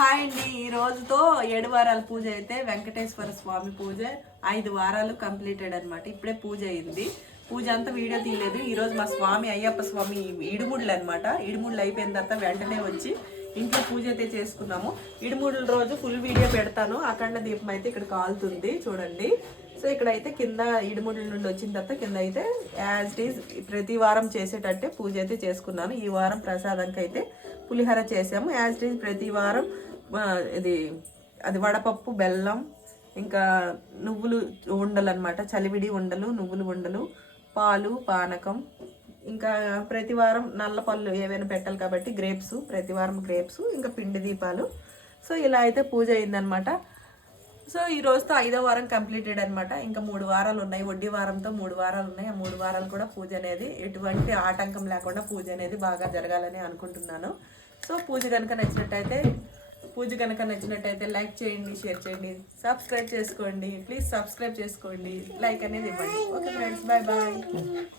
Hi అండి. ఈ రోజుతో ఏడు వారాల పూజ అయితే వెంకటేశ్వర స్వామి పూజ ఐదు వారాలు కంప్లీటెడ్ అనమాట ఇప్పుడే పూజ అయింది. పూజ అంతా వీడియో తీయలేదు. ఈరోజు మా స్వామి అయ్యప్ప స్వామి ఇడుముడులు అనమాట ఇడుముడులు అయిపోయిన తర్వాత వెంటనే వచ్చి ఇంట్లో పూజ అయితే చేసుకున్నాము. ఇడుముడుల రోజు ఫుల్ వీడియో పెడతాను. అఖండ దీపం అయితే ఇక్కడ కాలుతుంది. చూడండి. సో ఇక్కడైతే కింద ఇడుముడుల నుండి వచ్చిన తర్వాత కింద అయితే యాజ్ ఇట్ ఈజ్ ప్రతి వారం చేసేటట్టే పూజ అయితే చేసుకున్నాను. ఈ వారం ప్రసాదంకి అయితే పులిహోర చేసాము. యాజ్ ఇట్ ఈజ్ ప్రతి వారం ఇది అది వడపప్పు బెల్లం ఇంకా నువ్వులు ఉండలు అనమాట చలివిడి ఉండలు నువ్వులు ఉండలు పాలు పానకం. ఇంకా ప్రతి వారం నల్ల పళ్ళు ఏవైనా పెట్టాలి కాబట్టి గ్రేప్స్ ప్రతి వారం గ్రేప్స్ ఇంకా పిండి దీపాలు. సో ఇలా అయితే పూజ అయిందనమాట సో ఈ రోజుతో ఐదో వారం కంప్లీటెడ్ అనమాట ఇంకా మూడు వారాలు ఉన్నాయి. వడ్డీ వారంతో మూడు వారాలు ఉన్నాయి. ఆ మూడు వారాలు కూడా పూజ అనేది ఎటువంటి ఆటంకం లేకుండా పూజ అనేది బాగా జరగాలని అనుకుంటున్నాను. సో పూజ కనుక నచ్చినట్టయితే పూజ కనుక నచ్చినట్టయితే లైక్ చేయండి షేర్ చేయండి సబ్స్క్రైబ్ చేసుకోండి. ప్లీజ్ సబ్స్క్రైబ్ చేసుకోండి. లైక్ అనేది ఇవ్వండి. Okay friends. Bye bye.